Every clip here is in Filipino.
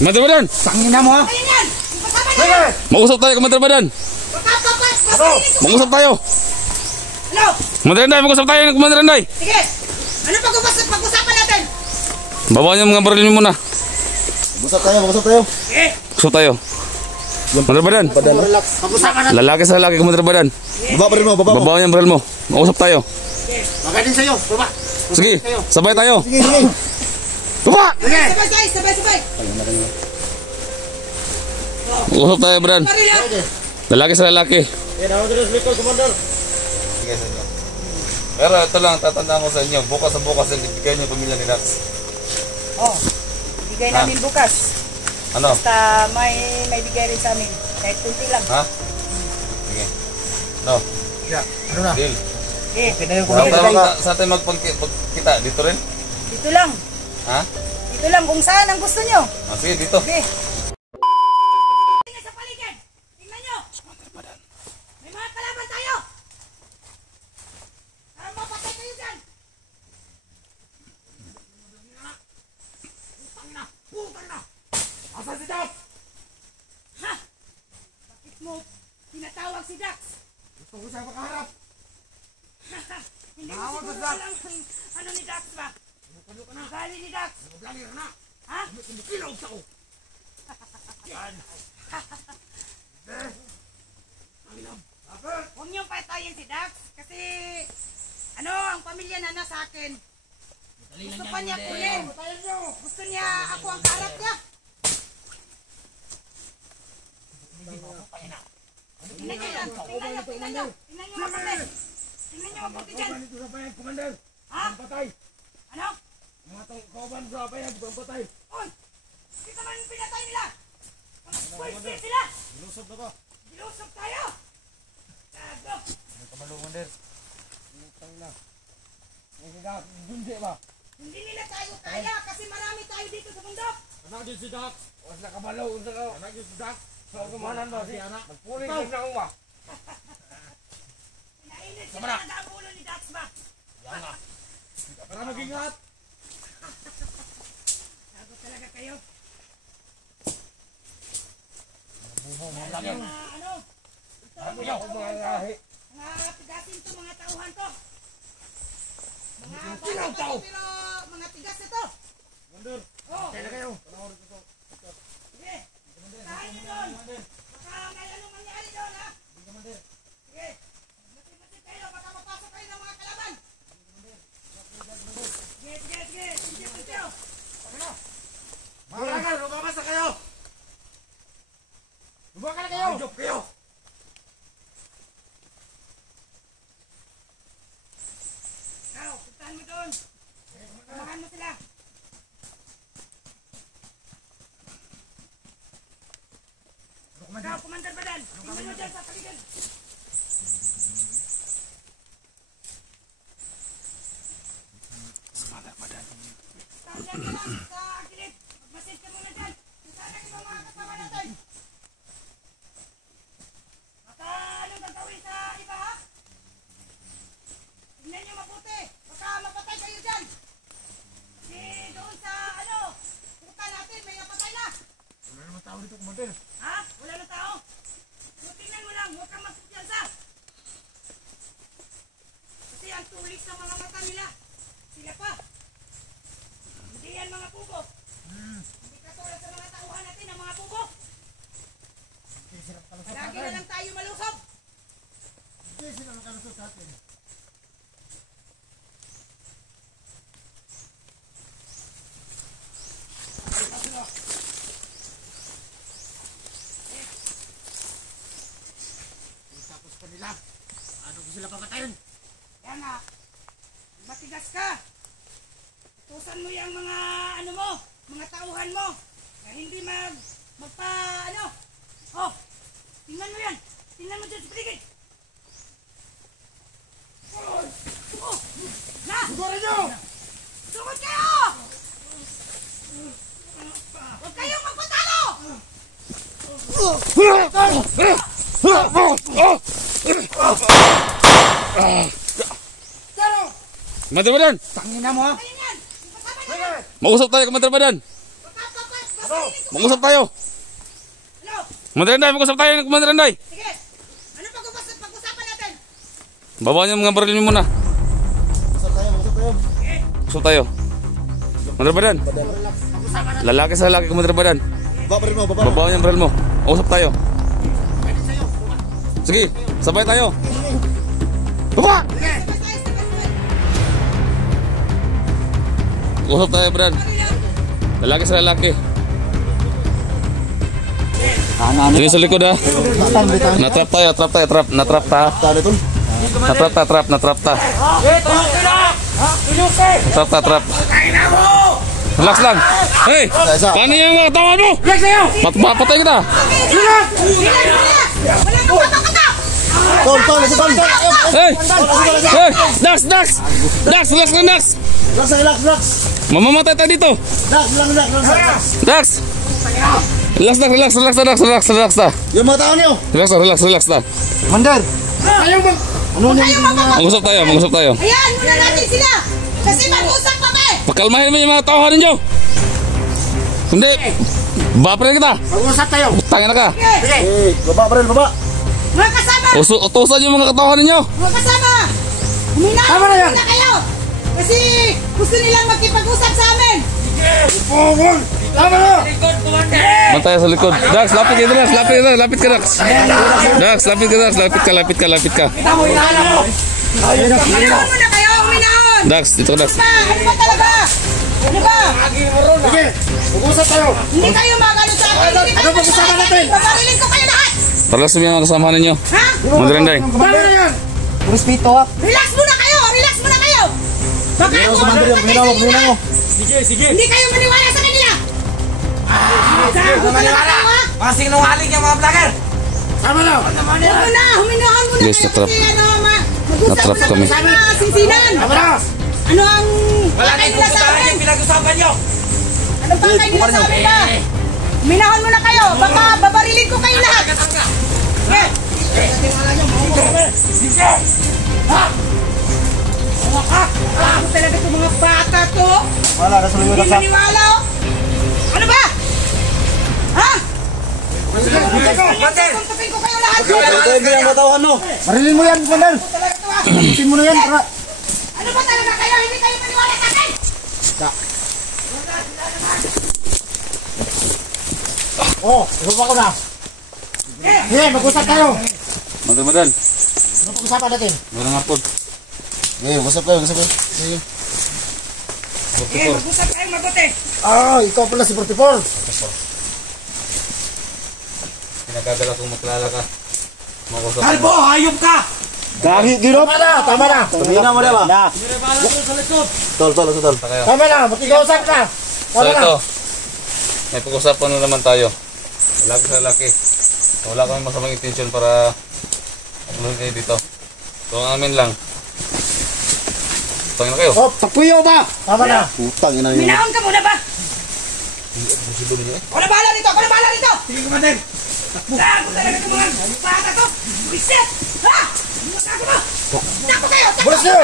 Komandan Badan. Tangina mo ha. Mag-usap tayo, Komandan Badan. Mag-usap tayo. Ano? Komandan Randay, mag-usap tayo, Komandan Randay. Sige. Ano pag-usapan natin? Bawa niyo mga baril muna. Mag-usap tayo, mag-usap tayo. Sige. Usap tayo. Komandan Badan. Relax. Pag-usapan natin. Lalaki sa lalaki, Komandan Badan. Baba baril mo, baba mo. Babaw niyo ang baril mo. Mag-usap tayo. Magaling sa'yo, baba. Sige, sabay tayo. Sige, sige. Baba! Sabay. Mag-usap tayo, Badan. Lalaki sa lalaki. Pero ito lang, tatandaan ko sa inyo. Bukas sa bukas, ibigay niyo yung pamilya ni Dax. Oh, bigay namin bukas. Ano? Basta may bigay rin sa amin. Kahit kunti lang. Ha? Sige. No. Ano na? Deal. Eh, Saan tayo magpagkita? Dito rin? dito lang. Ha? Dito lang kung saan ang gusto nyo. Sige, dito. Okay. Sa paligid. Tingnan nyo. May mga kalaban tayo. Parang mapatay kayo dyan. Putang na. Asan si Dax? Ha? Bakit mo tinatawag si Dax? Gusto ko siya makaharap. Hindi mo siguro alam ano ni Dax ba? Gali ni Dax. Gali na. Ha? Ilaw sa ko. Yan. Huwag niyong patayin si Dax kasi ano ang pamilya na nasa akin. Gusto pa niya kunin. Gusto niya ako ang karat niya. Tingnan niyo yan. Tingnan niyo mabuti. Tingnan niyo mabuti dyan. Ha? Ano? Mga kauban sa bayan, patay. Uy! Hindi naman pinatay nila. Pwede sila. Nilusog na ba? Nilusog tayo. Gago. May kamalungan din. Utang na. Hindi ba? Hindi nila tayo kaya kasi marami tayo dito sa bundok. Anak din si Dax. O sila kabalaw. Anak din si Dax. So, kumanan ba si anak? Magpuling din na ako ba? Pinainit sila ang ulo ni Dax ba? Yan nga. Para mag-ingat. Gago talaga kayo. Mga Ano? Mga tigasin to mga tauhan to. Mga tao. Pero mga tigas na to. Mandur. Oh. Kaya na kayo. Sige. Tahan nyo doon. Baka may anong mangyari doon ha. Sige. Matin kayo. Baka mapasok kayo ng mga kalaban. Sige. Sige. Mga lagal, lumabas na kayo. Lumabas na kayo. Job kayo. Ikaw, puntahan mo doon. Samahan mo sila. Ikaw, Commander Badan. Tingnan mo dyan sa paligid. Stand dyan ka lang sa agilid. Magmasid ka muna dyan. Kung saan ang ibang mga kasama natin. Baka anong gagawin sa iba ha? Tingnan nyo mabuti. Baka mapatay kayo dyan. Kasi doon sa puta natin may napatay na. Wala naman tao dito, kumandir. Ha? Wala na tao? So, tingnan mo lang. Huwag kang magpupyansa. Kasi ang tulis ng mga mata nila. Sila pa. Hindi yan mga pugo. Hindi katulad sa mga tauhan natin ang mga pugo. Lagi na lang tayo malusog. Hindi sila makalusot sa atin. Tapos pa nila. Ano ko sila papatayin? Yan nga. Matigas ka. Tusan mo yung mga mga tauhan mo. Na hindi Oh, tingnan mo yan. Tingnan mo dyan sa paligid. Oh, na! Sugorin nyo! Sugod kayo! Huwag kayong magpatalo! Komandan Badan. Tangina mo ha! Ayun yan! Yung kasama niya! Mag-usap tayo, Komandan Badan. Basta Mag-usap tayo. Ano? Commander Anday, mag-usap tayo, Commander Anday. Sige. Ano pag-usapan natin? Baba niyo mga baril niyo muna. Usap tayo. Commander Badan. Lalaki sa lalaki, Commander Badan. Baba niyo ang baril mo. Usap tayo. Sige, sabay tayo. Baba! Usap tayo, Brad. Lalaki sa lalaki. Sige sa likod ha. Natrap tayo, trap tayo, trap. Natrap ta. Natrap ta, trap, natrap ta. Natrap ta, trap. Relax lang. Hey! Paano yung mga tawa mo? Patay kita. Hey! Hey! Dax! Dax! Dax! Relax lang, Dax! Relax. Mamamatay tayo dito. Dax! Relax na, relax na. Yung mga tao niyo. Relax na. Commander. Ano niyo? Mag-usap tayo. Ayan, muna natin sila. Kasi mag-usap kami. Pagkalmahin mo yung mga tauhan ninyo. Hindi. Baparin kita. Mag-usap tayo. Tangin na ka. Sige. Baba pa rin, baba. Mga kasama. Utusan yung mga tauhan ninyo. Mga kasama. Tama na yan. Huminahon kayo. Kasi gusto nilang magkipag-usap sa amin. Tama na. Mantay sa likod. Dax, lapit ka, Dax. Lapit ka, Dax. Dax, lapit ka. Huminahon muna kayo. Huminahon. Dax, dito ka, Dax. Ano ba talaga? Ano ba? Sige, mag-usap tayo. Hindi kayo magano sa akin. Hindi kayo pag-usapan natin? Babarilin ko kayo lahat. Relax mo yung mga kasamahan ninyo. Ha? Commander Anday. Tama na yan. Respeto ha. Relax muna kayo. Baka ako Minaw. Hindi kayo maniwala sa kanila. Maniwala. Mga sinungaling yung mga vlogger. Tama na. Huminahon muna Yes, kayo natrap. kasi mag-usap Natrap muna kami. sa mga sinsinan. Tama na. Ano ang pakay nila sa amin? Pinag-usapan nyo. Anong pakay nila sa amin ba? Huminahon muna kayo. Baka babarilin ko kayo lahat. Ako talaga itong mga bata to. Wala, nasa Hindi lumiwas ha. maniwala. Ano ba? Ha? Kuntupin ko kayo lahat. Ito yung pinagbatawan mo. Marilin mo yan, Commander. Ako talaga to ah. Isin mo na yan para... Ano ba talaga kayo? Hindi kayo maniwala sa akin? Oh, ibaba ko na. Sige, mag-usap tayo. Madan. Ano pag-usapan natin? Walang hapon. Usap tayo. Sige, mag-usap tayong mabuti. Ikaw pala si 44. Pinagagala kung maklala ka. Makusap. Kalbo, hayop ka! Girop! Tama na! Tumina mo na ba? Tol. Tama na, makigausap ka! So ito, may pag-usapan na naman tayo. Lalaki sa lalaki. Wala kami masamang intention para upload kayo dito. So ang amin lang. Tangin na kayo. Oh, tapuyo ba? Tama na! Putang ina yun. Minahon ka muna ba? Ako na bahala rito! Sige, Commander! Saan ko talaga itong mga bata to? Reset! Ha? Magkago mo! Tapo kayo! Boss nyo!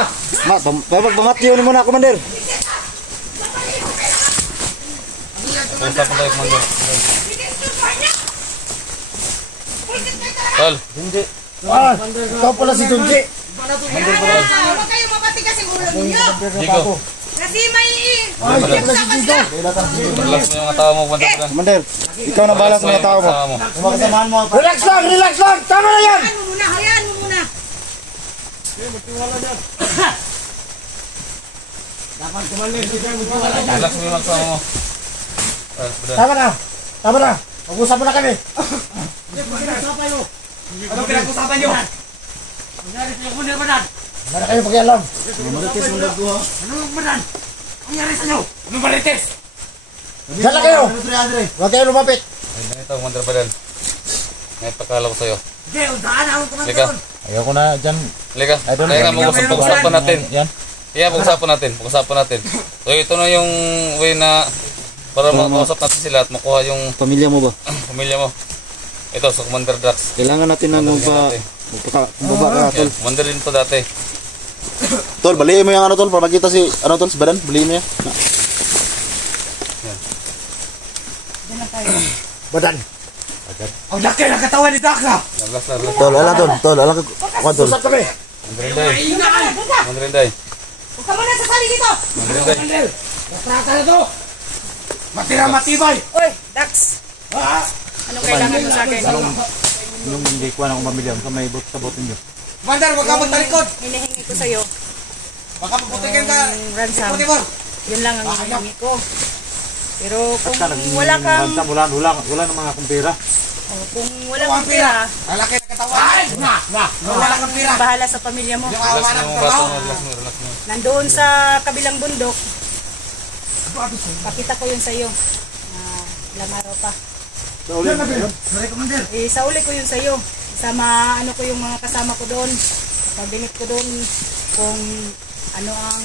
Bamatyo mo muna, Commander! Pag-usapan tayo, Commander. Tol, Hindi. Ikaw pala si Junji! Huwag kayo mabati kasi ulo ninyo! Digo. Kasi may... Ikaw pala si Junji! Relax mo yung mga tao mo, Commander. Commander, ikaw na bahala sa mga tao mo. Kasama mo. Mga kasamahan mo. Relax lang! Tama na yan! Hayaan mo muna! Relax mo yung mga kasama mo. Tama na! Mag-usap mo na kami! Ano pinag-usapan nyo? Nangyari sa'yo, Commander Badan? Wala na kayo pakialam! Anong Badan? Ang nangyari sa'yo? Anong Marites? Diyan lang kayo! Huwag kayo lumapit! Ay, ganito, Commander Badan. May pakala ko sa'yo. Hindi, untaan ako, Commander Lika. Badan. Ayoko na dyan. Halika. don't Halika, know. pag-usapan natin. Yan. Yeah, pag-usapan natin. So ito na yung way na para makausap natin sila at makuha yung Pamilya mo ba? pamilya mo. Ito, sa Commander Drax. Kailangan natin na magpababa ka, Yan, Commander din to dati. Tol, baliin mo yung ano tol para makita si ano tol si Badan, baliin mo yan. Diyan lang tayo. Badan. Ang laki ng katawan ni Dakla. Naglas. Tol, alang kuan tol. Usap kami. Mandrinday. Doon ka! Mandrinday. Huwag ka muna sasabi dito! Mandrinday. Mandel, katrata na to. Matira matibay. Uy, Dax! Ah, Anong kailangan mo sa akin? Yung hindi kuan akong pamilya sa may bot sa botin niyo. Mandel, wag ka magtalikod. Hinihingi ko sa'yo. Baka maputikin ka. Ransom. Puti mo. Yun lang ang hinihingi ko. Pero kung wala kang... Wala namang akong pera. Kung wala kang pera, Ang laki ng katawan. Wala kang pira. bahala sa pamilya mo. Yung Relax awa mo ng yung trabaho. bato. Relax mo. Nandoon sa kabilang bundok, pakita ko yun sa'yo. Ilang araw pa. Sorry, Commander. Sa uli ko yun sa'yo. Sama ano ko yung mga kasama ko doon. Pagdingit ko doon kung ano ang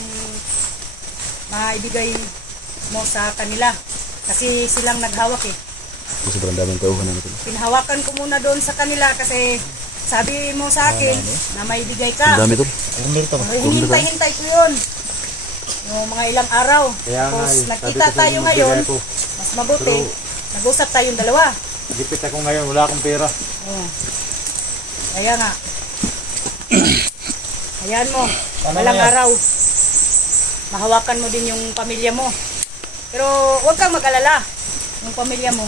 maibigay mo sa kanila. Kasi silang naghawak eh. Sobrang daming tauhan na natin. Pinahawakan ko muna doon sa kanila kasi sabi mo sa akin na may bigay ka. Ang dami tol. Hinintay-hintay ko yun. Yung mga ilang araw. Tapos nagkita tayo ngayon, mas mabuti. Nag-usap tayong dalawa. Gipit ako ngayon, wala akong pera. Oh. Kaya nga. Ayan mo, walang araw. Mahawakan mo din yung pamilya mo. Pero huwag kang mag-alala. Yung pamilya mo,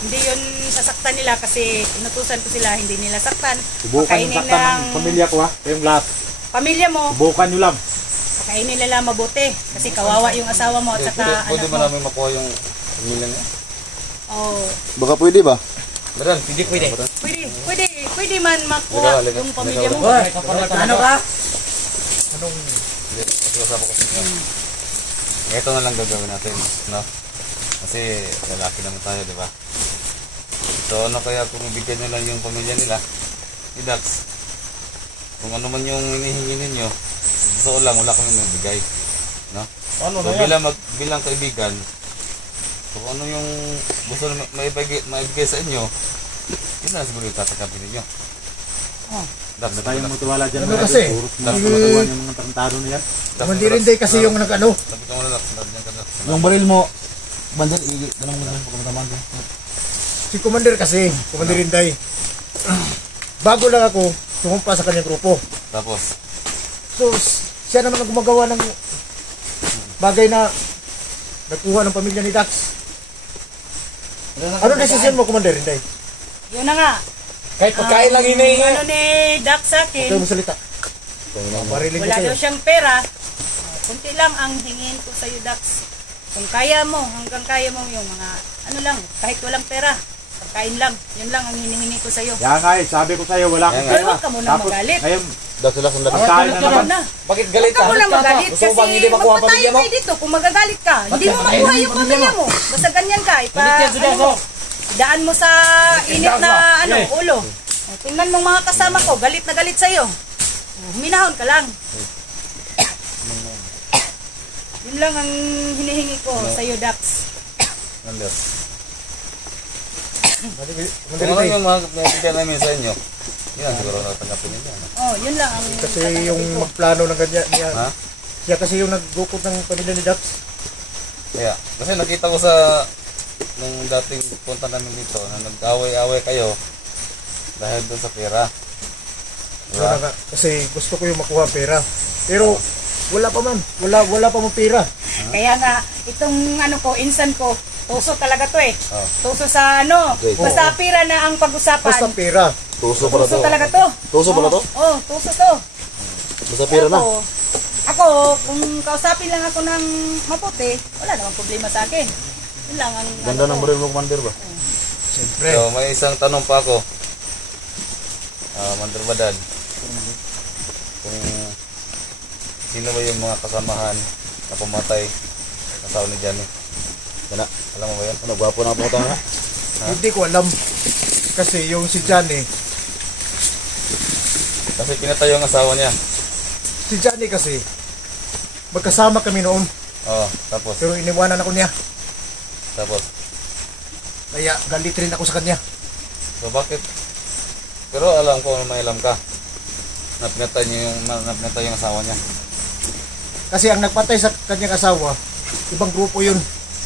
hindi yun sasaktan nila kasi inutusan ko sila, hindi nila saktan. Subukan yung saktan ng pamilya ko ha. Kayong lahat. Pamilya mo, Subukan nyo lang. pakainin nila mabuti. Kasi kawawa yung asawa mo at saka Pwede anak ba mo. namin makuha yung pamilya niya? Oh, Baka pwede ba? Meron. pwede man makuha Halika. yung pamilya mo. Ano ka? Pag-usap ko sa inyo. Ito na lang gagawin natin, no? Kasi lalaki naman tayo, di ba? So ano kaya kung ibigyan nyo lang yung pamilya nila, ni Dax, kung ano man yung hinihingi ninyo, totoo lang, wala kami magbigay, no? So bilang kaibigan, kung ano yung gusto na maibigay sa inyo, yun na siguro yung tatakapin ninyo. Dax, Tayong magtiwala dyan. Ano kasi? Nakakatuwan yung mga tarantado na yan. Mandirinday kasi yung nag-ano. Sabi ka muna, Dax. Yung baril mo, bandel, ganun mo lang pagkamatamaan ko. Si Commander kasi, Commander Inday. Bago lang ako, tumumpa sa kanyang grupo. Tapos, So, siya naman ang gumagawa ng bagay na nagkuha ng pamilya ni Dax. Ano desisyon mo, Commander Inday? Yun na nga. Kahit pagkain lang hinihingi. Ano ni Dax sa akin, Huwag mo salita. Parilin ko wala sa'yo. daw siyang pera. Kunti lang ang hingin ko sa iyo, Dax. Kung kaya mo, hanggang kaya mo yung mga, ano lang, kahit walang pera, pagkain lang. Yun lang ang hinihingi ko sa iyo. Yan nga eh, sabi ko sa'yo, wala akong Pero pera. huwag ka muna Tapos, magalit. ngayon, Dax, relax ang lakas. pagkain na naman. Na. Bakit galit Huwag ka muna magalit Gusto mo kasi bang hindi makuha ang magpatayo pamilya mo? kayo dito. Kung magagalit ka, hindi mo makuha yung pamilya mo. Basta ganyan ka. Ano mo, daan mo sa init na ano, ulo. O, tingnan mong mga kasama ko, galit na galit sa iyo. Huminahon ka lang. Yun lang ang hinihingi ko sa iyo, Dax. Commander. Commander Kung ano Inday. yung mga pinagkakita namin sa inyo, yun ang siguro natanggapin ninyo, no? Oh, yun lang ang Kasi tatanggapin yung ko. magplano ng ganyan niya. Ha? Siya kasi yung naggukot ng pamilya ni Dax. Kaya, kasi nakita ko sa nung dating punta namin dito na nag-away-away kayo dahil doon sa pera. Diba? Wala nga. Kasi gusto ko yung makuha ang pera. Pero wala pa man. Wala pa mong pera. Kaya nga, itong ano ko, insan ko, tuso talaga to eh. Oh. Tuso sa ano, Okay. basta pira na ang pag-usapan. Basta pera. Tuso pala Tuso to. talaga to. Tuso pala to? Oh, tuso to. Basta pera na. Ako, kung kausapin lang ako ng maputi, wala namang problema sa akin. Yun lang ang Ganda ano ng ko. baril mo, Commander ba? Siyempre. So, may isang tanong pa ako. Mandar Badal. Kung sino ba yung mga kasamahan na pumatay kasawa ni Johnny? Yan na. Alam mo ba yan? Ano, gwapo na pumunta nga? Hindi ko alam. Kasi yung si Johnny, Kasi pinatay yung asawa niya. kasi, magkasama kami noon. Oh, tapos, Pero iniwanan ako niya. tapos. Kaya galit rin ako sa kanya. So, bakit? Pero alam ko, may alam ka. Napinatay yung asawa niya. Kasi ang nagpatay sa kanyang asawa, ibang grupo yun.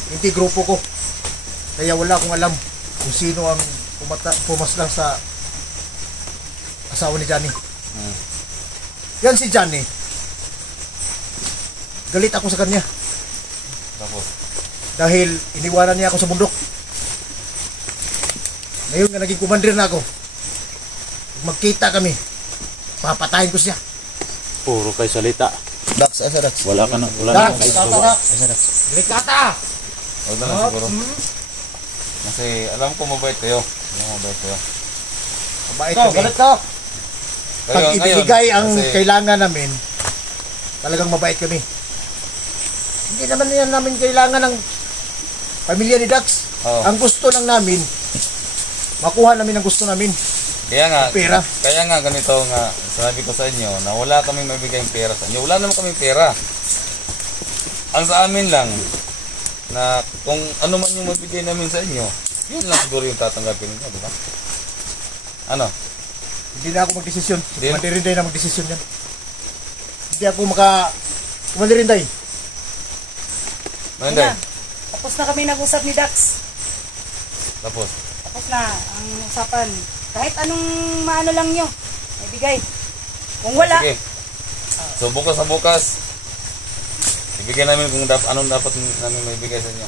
Hindi grupo ko. Kaya wala akong alam kung sino ang pumaslang sa asawa ni Johnny. Yan si Johnny. Galit ako sa kanya. Tapos, Dahil iniwanan niya ako sa bundok. Ngayon nga naging commander na ako. Pag magkita kami, papatayin ko siya. Puro kay salita. Dax, asa Dax? Wala ka na. Wala Dax, na. Dax. Asa Dax? Delikata! huwag na lang siguro. Kasi alam ko mabait kayo. Mabait kayo. Mabait kami. Pag ibigay ang kailangan namin, talagang mabait kami. Hindi naman yan namin kailangan ng pamilya ni Dax. Oo. Ang gusto lang namin, makuha namin ang gusto namin. Kaya nga, Pera. kaya nga ganito nga, sabi ko sa inyo, na wala kaming mabigay pera sa inyo. Wala naman kaming pera. Ang sa amin lang, na kung ano man yung mabigay namin sa inyo, yun lang siguro yung tatanggapin niyo, di ba? Ano? Hindi na ako magdesisyon. Si Hindi? Commander Rinday na magdesisyon yan. Hindi ako Commander Rinday. Manday. Ayan. Tapos na kami nag-usap ni Dax. Tapos, Tapos na ang usapan. Kahit anong maano lang nyo, may bigay. Kung wala, sige. So bukas sa bukas, ibigay namin kung anong dapat namin may bigay sa inyo.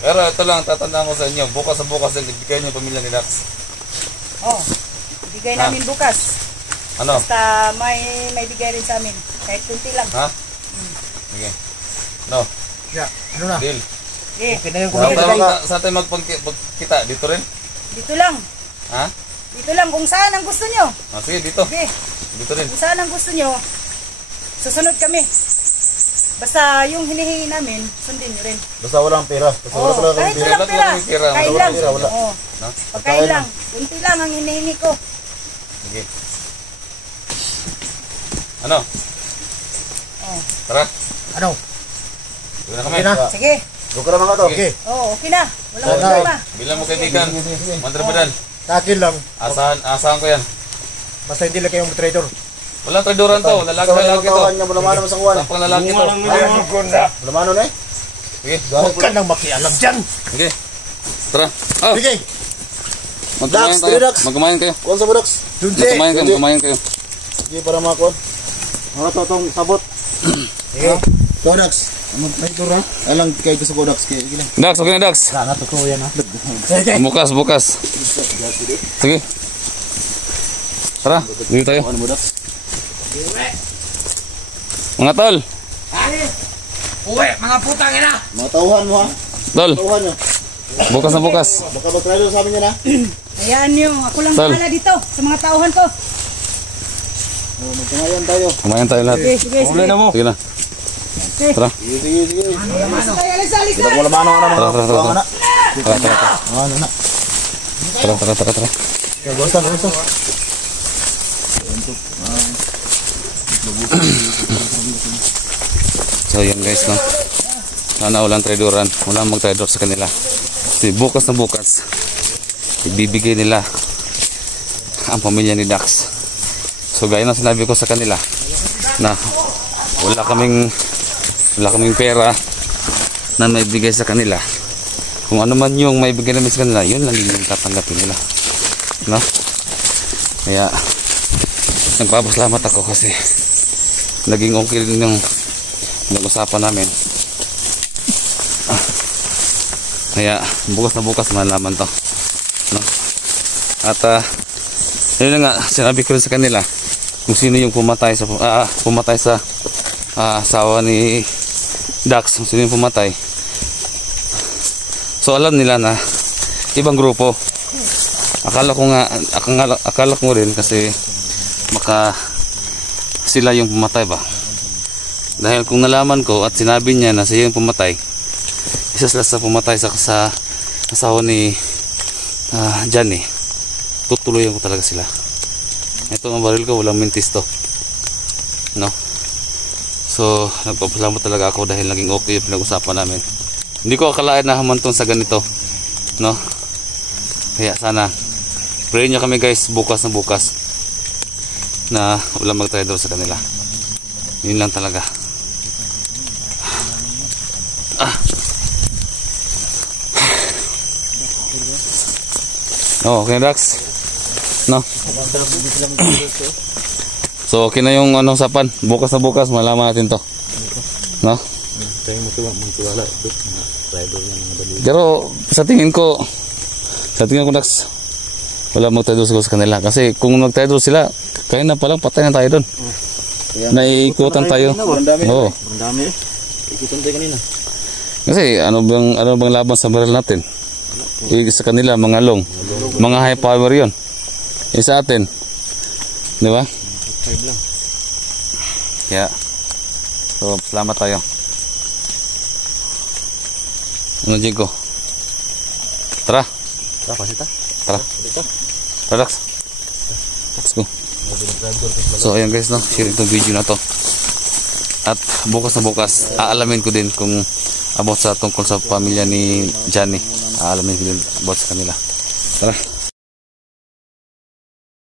Pero ito lang, tatandaan ko sa inyo, bukas sa bukas din, ibigay niyo yung pamilya ni Dax. oh, ibigay namin bukas. Ano? Basta may bigay rin sa amin. Kahit kunti lang. Ha? Sige. No, Yeah. Ano na? deal. Okay. Okay na yung Sa Commander tayo, Rinday. sa tayo magpagkita, dito rin? Dito lang. Ha? Dito lang. Kung saan ang gusto nyo. Ah, sige, dito. Okay. Dito rin. Kung saan ang gusto nyo, susunod kami. Basta yung hinihingi namin, sundin nyo rin. Basta walang pera. Basta Oh, wala kahit pera. walang Wala pera. kaming pera. Kain Wala lang. pera, wala. Oh, No? pagkain lang. Kunti lang ang hinihingi ko. Sige. Ano? Oh. Tara. Ano? Dito na kami. Okay na? Sige. Doon ka naman ka to. Okay. Oh, okay na. Walang Sana. problema. Bilang mo kaibigan. Mandrabadan. Sa akin lang. Asahan ko yan. Basta hindi lang kayong trader. Walang traduran to. Lalaki to. niya. Bulaman naman sa kuwan. Sampang lalaki to. Bulaman nun eh. Sige. Huwag ka nang makialam dyan. Sige. Tara. Oh, Sige. magkumain Dax, tayo. Dax. Magkumain kayo. Kuwan sa Dax. Dunje. Magkumain kayo. Sige para makuwan. Ano to itong sabot? Sige. Ito Dax. May tura. Alang kay gusto ko Dax. Kaya lang. Dax, okay na Dax. Sana totoo yan ha. Sige. Bukas. Sige. Tara, dito tayo. Ano mo Dax? Mga tol. Uwe, mga putang ina! Mga tauhan mo ha. Tol, Tauhan nyo. bukas na bukas. Baka mag-try sa amin yan ha. Hayaan nyo. Ako lang Sal. bahala dito sa mga tauhan ko. Magkangayan tayo. Kumain tayo lahat. Sige, sige, sige. Sige na. Tara. Sige. Tayo, alis. Kita mo lamano ka naman. Tara. Tara. Tara. Ano na. Tara. Kaya gusto. So yun guys, no? Sana walang traduran. Walang mag-trador sa kanila. Kasi bukas na bukas, ibibigay nila ang pamilya ni Dax. So gaya na sinabi ko sa kanila na wala kaming pera na maibigay sa kanila. Kung ano man yung maibigay namin sa kanila, yun lang yung tatanggapin nila. No? Kaya nagpapasalamat ako kasi naging okay rin yung nag-usapan namin. Kaya bukas na bukas malaman to, no? At yun na nga, sinabi ko rin sa kanila kung sino yung pumatay sa asawa ni Dax, kung sino yung pumatay. So alam nila na ibang grupo. Akala ko rin kasi baka sila yung pumatay ba. Dahil kung nalaman ko at sinabi niya na siya yung pumatay, isa sila sa pumatay sa asawa ni Johnny, tutuloyan ko talaga sila. Ito ang baril ko, walang mintis to, no? So nagpapasalamat talaga ako dahil naging okay yung pinag-usapan namin. Hindi ko akalain na humantong sa ganito, no? Kaya sana pray nyo kami guys, bukas na walang mag-trader sa kanila. Yun lang talaga. Oh, okay, Dax. No? So, okay na yung ano, usapan. Bukas na bukas, malaman natin to. No? Pero, sa tingin ko, Dax, wala magtidol siguro sa kanila. Kasi kung magtidol sila, kaya na palang patay na tayo doon. Naiikutan tayo. Oo. Ang dami eh. Ikutan tayo kanina. Kasi ano bang laban sa baril natin? Sa kanila mga long, mga high power 'yon. Sa atin, di ba? Kaya, so salamat tayo. Ano Jigo? Tara. Tara. Relax. Let's go. So ayan guys, no, share itong video na to. At bukas na bukas, aalamin ko din kung about sa tungkol sa pamilya ni Johnny. Aalamin ko din about sa kanila. Tara.